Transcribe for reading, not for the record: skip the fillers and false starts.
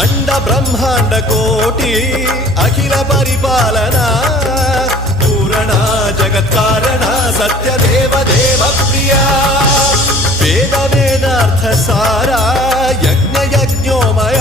అండ బ్రహ్మాండ కోటి అఖిల పరిపాలన పూరణ జగత్కారణ సత్యదేవ దేవ ప్రియ వేద వేదార్థ సారా యజ్ఞ యజ్ఞోమయ